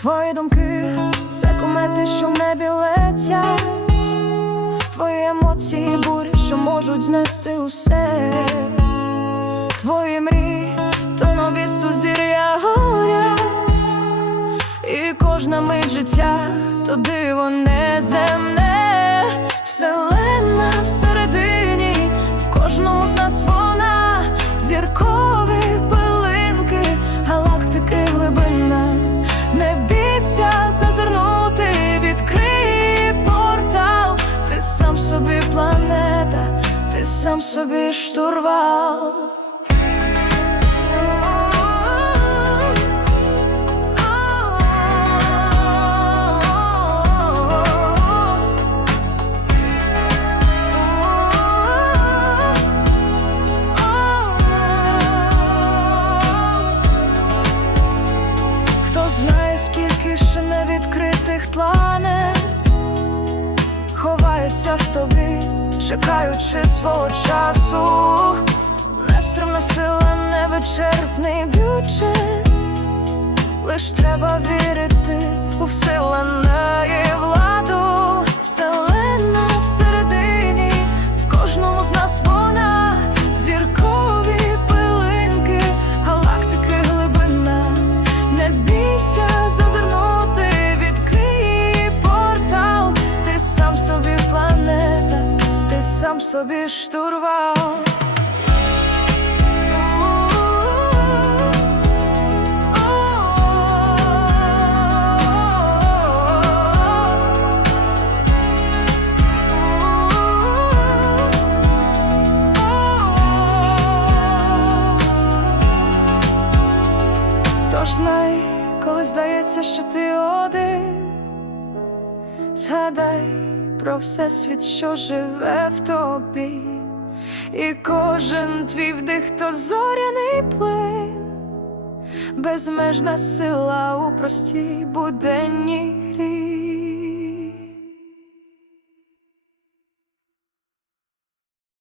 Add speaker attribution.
Speaker 1: Твої думки це комети, що в небі летять, твої емоції, бурі, що можуть знести усе, твої мрії, то нові сузір'я горять, і кожна мить життя то диво неземне. Сам собі штурвал. Знає, скільки ще невідкритих планет ховаються в тобі, чекаючи свого часу, нестримна сила, невичерпний бюджет. Лиш треба вірити у вселеної собі штурвал. Знай, коли здається, що ти один, згадай про всесвіт, що живе в тобі, і кожен твій вдих то зоряний плин, безмежна сила у простій буденній грі.